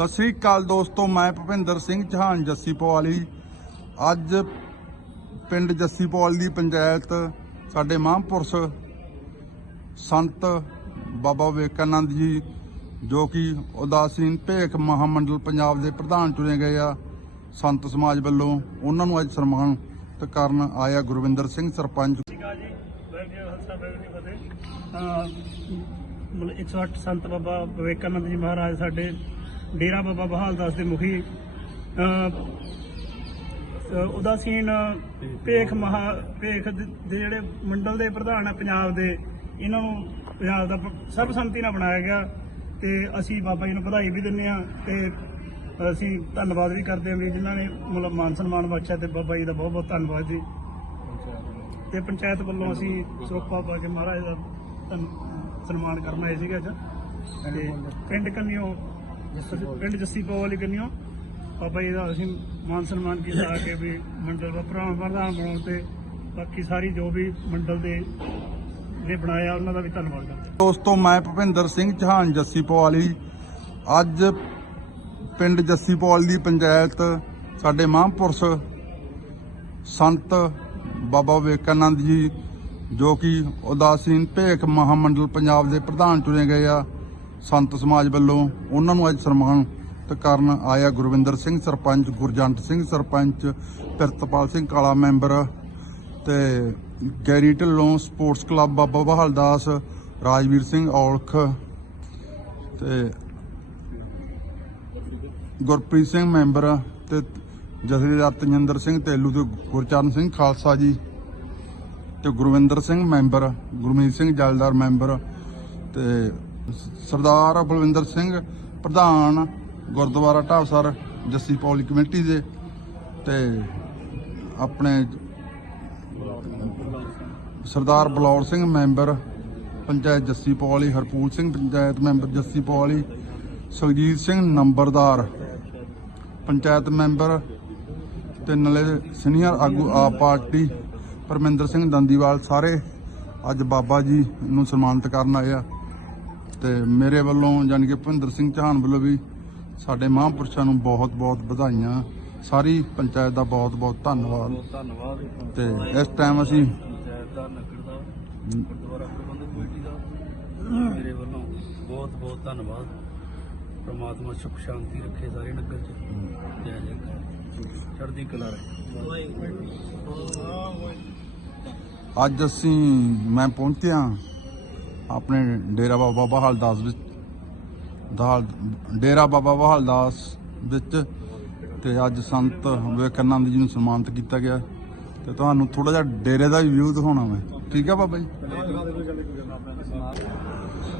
ਸਤਿ ਸ੍ਰੀ ਅਕਾਲ ਦੋਸਤੋ, ਮੈਂ ਭੁਪਿੰਦਰ ਸਿੰਘ ਚੌਹਾਨ, ਜੱਸੀ ਪਵਾਲੀ। ਅੱਜ ਪਿੰਡ ਜੱਸੀ ਪਵਾਲੀ ਦੀ ਪੰਚਾਇਤ ਸਾਡੇ ਮਹਾਂਪੁਰਸ਼ ਸੰਤ ਬਾਬਾ ਵਿਵੇਕਾਨੰਦ ਜੀ, ਜੋ ਕਿ ਉਦਾਸੀਨ ਭੇਖ ਮਹਾਮੰਡਲ ਪੰਜਾਬ ਦੇ ਪ੍ਰਧਾਨ ਚੁਣੇ ਗਏ ਆ ਸੰਤ ਸਮਾਜ ਵੱਲੋਂ। ਉਹਨਾਂ ਨੂੰ ਅੱਜ ਸਨਮਾਨ ਕਰਨ ਆਇਆ ਗੁਰਵਿੰਦਰ ਸਿੰਘ ਸਰਪੰਚ। ਸੀਗਾ ਜੀ। ਵੈਗਿਆ ਮਤਲਬ 108 ਸੰਤ ਬਾਬਾ ਵਿਵੇਕਾਨੰਦ ਜੀ ਮਹਾਰਾਜ ਸਾਡੇ ਡੇਰਾ ਬਾਬਾ ਬਹਾਲ ਦਾਸ ਦੇ ਮੁਖੀ ਉਦਾਸੀਨ ਭੇਖ ਮਹਾ ਭੇਖ ਦੇ ਜਿਹੜੇ ਮੰਡਲ ਦੇ ਪ੍ਰਧਾਨ ਆ ਪੰਜਾਬ ਦੇ ਇਹਨਾਂ ਨੂੰ ਪੰਜਾਬ ਦਾ ਸਰਬਸੰਮਤੀ ਨਾਲ ਬਣਾਇਆ ਗਿਆ ਤੇ ਅਸੀਂ ਬਾਬਾ ਜੀ ਨੂੰ ਵਧਾਈ ਵੀ ਦਿੰਦੇ ਆ ਤੇ ਅਸੀਂ ਧੰਨਵਾਦ ਵੀ ਕਰਦੇ ਹਾਂ ਵੀ ਜਿਨ੍ਹਾਂ ਨੇ ਮਤਲਬ ਮਾਨ ਸਨਮਾਨ ਬਖਸ਼ਿਆ ਤੇ ਬਾਬਾ ਜੀ ਦਾ ਬਹੁਤ ਬਹੁਤ ਧੰਨਵਾਦ ਜੀ। ਤੇ ਪੰਚਾਇਤ ਵੱਲੋਂ ਅਸੀਂ ਸੁਖ ਬਾਬਾ ਜੀ ਮਹਾਰਾਜ ਦਾ ਸਨਮਾਨ ਕਰਨ ਆਏ ਸੀਗੇ ਅੱਜ। ਤੇ ਪਿੰਡ ਕੰਨਿਓ ਪਿੰਡ ਜੱਸੀ ਵਾਲੀ ਕੰਨਿਓ ਬਾਬਾ ਜੀ ਦਾ ਅਸੀਂ ਮਾਨ ਸਨਮਾਨ ਕੀਤਾ ਆ ਕੇ ਵੀ ਮੰਡਲ ਦਾ ਪ੍ਰਧਾਨ ਪ੍ਰਧਾਨ ਬਣਾਉਣ ਤੇ ਬਾਕੀ ਸਾਰੀ ਜੋ ਵੀ ਮੰਡਲ ਦੇ ਨੇ ਬਣਾਇਆ, ਉਹਨਾਂ ਦਾ ਵੀ ਧੰਨਵਾਦ ਕਰਦੇ ਦੋਸਤੋ, ਮੈਂ ਭੁਪਿੰਦਰ ਸਿੰਘ ਚੌਹਾਨ ਜੱਸੀ ਪਵਾਲੀ ਅੱਜ ਪਿੰਡ ਜੱਸੀ ਪਵਾਲੀ ਦੀ ਪੰਚਾਇਤ ਸਾਡੇ ਮਹਾਂਪੁਰਸ਼ ਸੰਤ ਬਾਬਾ ਵਿਵੇਕਾਨੰਦ ਜੀ, ਜੋ ਕਿ ਉਦਾਸੀਨ ਭੇਖ ਮਹਾਮੰਡਲ ਪੰਜਾਬ ਦੇ ਪ੍ਰਧਾਨ ਚੁਣੇ ਗਏ ਆ। ਸੰਤ ਸਮਾਜ ਵੱਲੋਂ ਉਹਨਾਂ ਨੂੰ ਅੱਜ ਸਨਮਾਨ ਕਰਨ ਆਇਆ ਗੁਰਵਿੰਦਰ ਸਿੰਘ ਸਰਪੰਚ, ਗੁਰਜੰਟ ਸਿੰਘ ਸਰਪੰਚ, ਪਿਰਤਪਾਲ ਸਿੰਘ ਕਾਲਾ ਮੈਂਬਰ ਤੇ Garry Dhillon sports club Baba Bahal Das Rajveer Singh Aulakh ਤੇ ਗੁਰਪ੍ਰੀਤ ਸਿੰਘ ਮੈਂਬਰ ਤੇ ਜਥੇਦਾਰ ਤਜਿੰਦਰ ਸਿੰਘ ਤੇਲੂ ਤੇ ਗੁਰਚਰਨ ਸਿੰਘ ਖਾਲਸਾ ਜੀ ਤੇ ਗੁਰਵਿੰਦਰ ਸਿੰਘ ਮੈਂਬਰ, ਗੁਰਮੀਤ ਸਿੰਘ ਜਲਦਾਰ ਮੈਂਬਰ ਤੇ ਸਰਦਾਰ ਬਲਵਿੰਦਰ ਸਿੰਘ, ਪ੍ਰਧਾਨ ਗੁਰਦੁਆਰਾ ਢਾਬਸਰ, ਜੱਸੀ ਪੌਲੀ ਕਮੇਟੀ ਦੇ ਤੇ ਆਪਣੇ ਸਰਦਾਰ ਬਲੌਰ ਸਿੰਘ ਮੈਂਬਰ, ਪੰਚਾਇਤ ਜੱਸੀ ਪੌਲੀ ਹਰਪੂਲ ਸਿੰਘ ਪੰਚਾਇਤ ਮੈਂਬਰ ਜੱਸੀ ਪੌਲੀ ਸੁਖਜੀਤ ਸਿੰਘ ਨੰਬਰਦਾਰ, ਪੰਚਾਇਤ ਮੈਂਬਰ ਤੇ ਨਲੇ ਸੀਨੀਅਰ ਆਗੂ ਆਪ ਪਾਰਟੀ, ਪਰਮਿੰਦਰ ਸਿੰਘ ਦੰਦੀਵਾਲ ਸਾਰੇ ਅੱਜ ਬਾਬਾ ਜੀ ਨੂੰ ਸਨਮਾਨਿਤ ਕਰਨ ਆਏ ਆ। ਤੇ ਮੇਰੇ ਵੱਲੋਂ ਯਾਨੀ ਕਿ ਭੁਪਿੰਦਰ ਸਿੰਘ ਚੌਹਾਨ ਵੱਲੋਂ ਵੀ ਸਾਡੇ ਮਹਾਂਪੁਰਸ਼ਾਂ ਨੂੰ ਬਹੁਤ ਬਹੁਤ ਵਧਾਈਆਂ। ਸਾਰੀ ਪੰਚਾਇਤ ਦਾ ਬਹੁਤ ਬਹੁਤ ਧੰਨਵਾਦ। ਧੰਨਵਾਦ। ਤੇ ਇਸ ਟਾਈਮ ਅਸੀਂ ਪੰਚਾਇਤ ਦਾ ਨਗਰ ਦਾ ਗੁਰਦੁਆਰਾ ਪ੍ਰਬੰਧਕ ਕਮੇਟੀ ਦਾ ਮੇਰੇ ਵੱਲੋਂ ਬਹੁਤ ਬਹੁਤ ਧੰਨਵਾਦ। ਪ੍ਰਮਾਤਮਾ ਸੁਖ ਸ਼ਾਂਤੀ ਰੱਖੇ ਸਾਰੇ ਨਗਰ ਚ। ਜੈ ਜੈਕਾਰ। ਚੜ੍ਹਦੀ ਕਲਾ ਰਹੇ ਅੱਜ ਅਸੀਂ ਮੈਂ ਪਹੁੰਚਿਆ ਆਪਣੇ ਡੇਰਾ ਬਾਬਾ ਬਹਾਲ ਦਾਸ ਵਿੱਚ, ਦਾਲ, ਡੇਰਾ ਬਾਬਾ ਬਹਾਲ ਦਾਸ ਵਿੱਚ ਤੇ ਅੱਜ ਸੰਤ ਵਿਵੇਕਾਨੰਦ ਜੀ ਨੂੰ ਸਨਮਾਨਿਤ ਕੀਤਾ ਗਿਆ। ਤੇ ਤੁਹਾਨੂੰ ਥੋੜਾ ਜਿਹਾ ਡੇਰੇ ਦਾ ਵੀ ਵਿਊ ਦਿਖਾਉਣਾ ਮੈਂ। ਠੀਕ ਆ ਬਾਬਾ ਜੀ?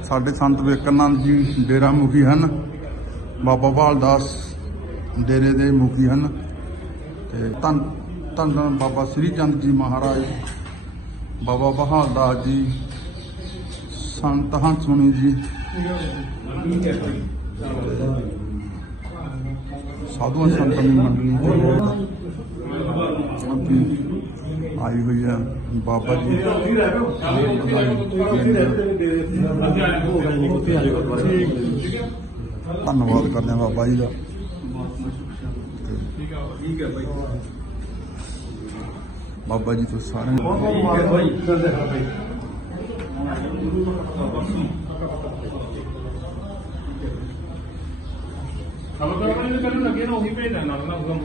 ਸਾਡੇ ਸੰਤ ਵਿਵੇਕਾਨੰਦ ਜੀ ਡੇਰਾ ਮੁਖੀ ਹਨ। ਬਾਬਾ ਬਹਾਲ ਦਾਸ ਡੇਰੇ ਦੇ ਮੁਖੀ ਹਨ। ਤੇ ਧੰਨ ਧੰਨ ਧੰਨ ਬਾਬਾ ਸ੍ਰੀ ਚੰਦ ਜੀ ਮਹਾਰਾਜ, ਬਾਬਾ ਬਹਾਲ ਦਾਸ ਜੀ ਸੰਤ ਹੰਸੁਣੀ ਜੀ ਸਾਧੂ ਸੰਤਾਂ ਦੀ ਮੰਡਲੀ ਤੇ ਆਈ ਹੋਈ ਹੈ ਬਾਬਾ ਜੀ। ਧੰਨਵਾਦ ਕਰਦੇ ਹਾਂ ਬਾਬਾ ਜੀ ਦਾ। ਬਾਬਾ ਜੀ ਤੋਂ ਸਾਰਿਆਂ ਨੂੰ। ਖਬਰ ਤਾਂ ਮੈਨੂੰ ਕੱਲ ਲੱਗੇ ਨਾ ਉਹੀ ਭੇਜਣਾ ਨਾਲ ਨਾ